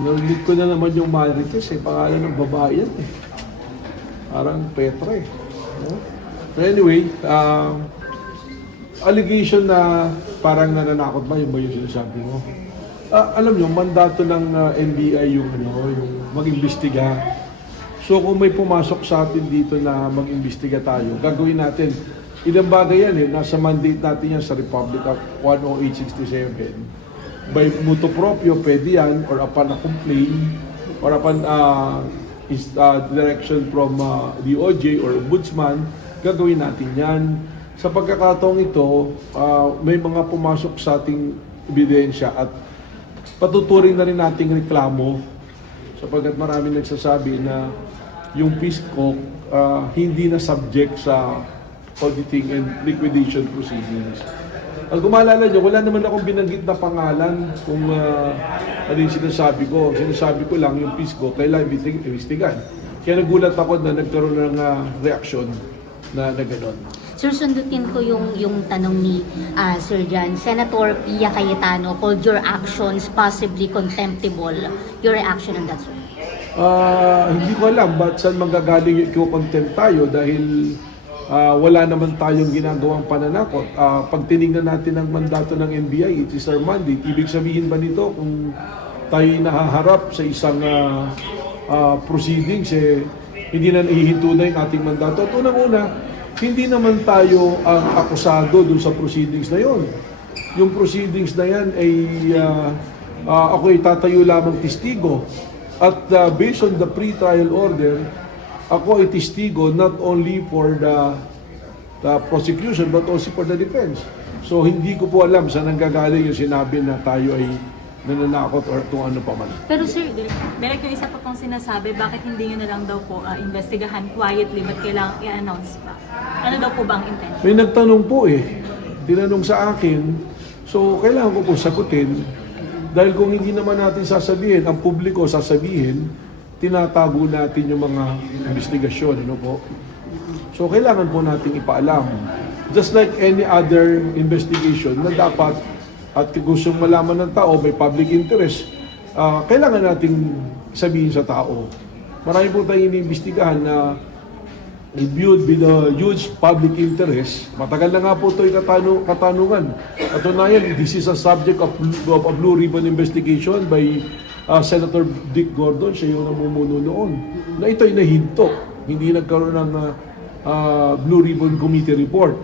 Narinig ko na naman yung Marites pangalan ng babae yan eh. Parang Petra eh. No? So anyway, allegation na parang nananakot ba yung sinasabi mo? Alam nyo, mandato ng NBI yung mag-imbestiga. So kung may pumasok sa atin dito na mag-imbestiga tayo, gagawin natin. Ilang bagay yan eh, nasa mandate natin yan sa Republic Act 10867. By mutuo proprio, pwede yan, or upon a complaint, or upon direction from DOJ or Ombudsman, gagawin natin yan. Sa pagkakataong ito, may mga pumasok sa ating ebidensya at patuturing na rin nating reklamo sapagkat marami nagsasabi na yung PISCO hindi na subject sa auditing and liquidation proceedings. Kung maalala nyo, wala naman akong binanggit na pangalan kung ano yung sinasabi ko. Sinasabi ko lang yung PISCO, kailangan investigan. Kaya nagulat ako na nagkaroon ng reaksyon na gano'n. Sir, sundutin ko yung tanong ni Sir Jan. Senator Pia Cayetano called your actions possibly contemptible. Your reaction on that, sir? Hindi ko alam ba't saan manggagaling yung contempt tayo dahil wala naman tayong ginagawang pananakot. Pag tinignan natin ang mandato ng NBI, it is our mandate. Ibig sabihin ba nito kung tayo nahaharap sa isang proceedings, hindi na nahihinto na yung ating mandato? At unang-una, hindi naman tayo ang akusado dun sa proceedings na yon. Yung proceedings na yan ay ako ay tatayo lamang testigo. At based on the pre-trial order, ako ay testigo not only for the prosecution but also for the defense. So hindi ko po alam saan nanggagaling yung sinabi na tayo ay nananakot or kung ano pa man. Pero sir, meron yung isa pa pong sinasabi, bakit hindi nyo na lang daw po investigahan quietly, ba't kailangan i-announce pa? Ano daw po ba ang intention? May nagtanong po tinanong sa akin, so kailangan ko po sagutin dahil kung hindi naman natin sasabihin, ang publiko sasabihin, tinatago natin yung mga investigasyon, ano po? So, kailangan po natin ipaalam. Just like any other investigation na dapat at gustong malaman ng tao, may public interest, kailangan nating sabihin sa tao. Marami po tayong iniimbestigahan na imbued with a huge public interest. Matagal na nga po ito yung katanungan. Katunayan, this is a subject of a Blue Ribbon investigation by Senator Dick Gordon, siya yung namumuno noon, na ito'y nahinto. Hindi nagkaroon ng Blue Ribbon Committee report.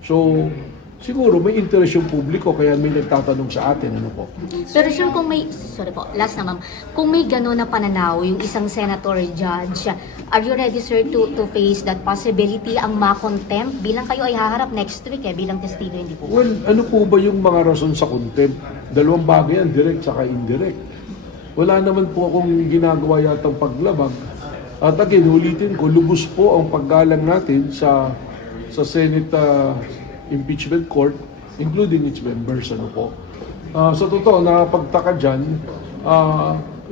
So, siguro may interest yung publiko kaya may nagtatanong sa atin, ano po. Pero sir, kung may, sorry po, last na ma'am, kung may gano'n na pananaw yung isang senator judge, are you ready sir to face that possibility ang ma-contempt bilang kayo ay haharap next week bilang testigo, hindi po? Well, ano po ba yung mga rason sa contempt? Dalawang bagay yan, direct saka indirect. Wala naman po akong ginagawa yatang paglabag. At again, ulitin ko, lubos po ang paggalang natin sa Senate Impeachment Court, including its members. Ano po. Sa totoo, nakapagtaka dyan,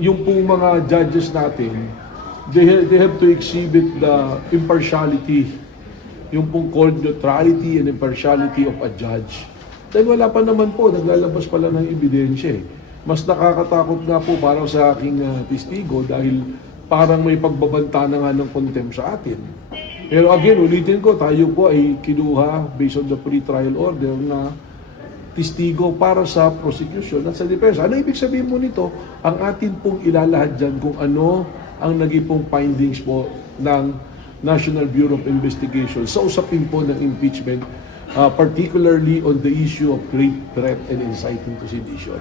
yung pong mga judges natin, they have to exhibit the impartiality, yung pong called neutrality and impartiality of a judge. Dahil wala pa naman po, naglalabas pala ng ebidensya. Mas nakakatakot nga po para sa aking testigo dahil parang may pagbabanta na nga ng contempt sa atin. Pero again, ulitin ko, tayo po ay kinuha based on the pre-trial order na testigo para sa prosecution at sa defense. Ano ibig sabihin mo nito? Ang atin pong ilalahad dyan kung ano ang naging pong findings po ng National Bureau of Investigation sa usapin po ng impeachment, particularly on the issue of great threat and inciting to sedition.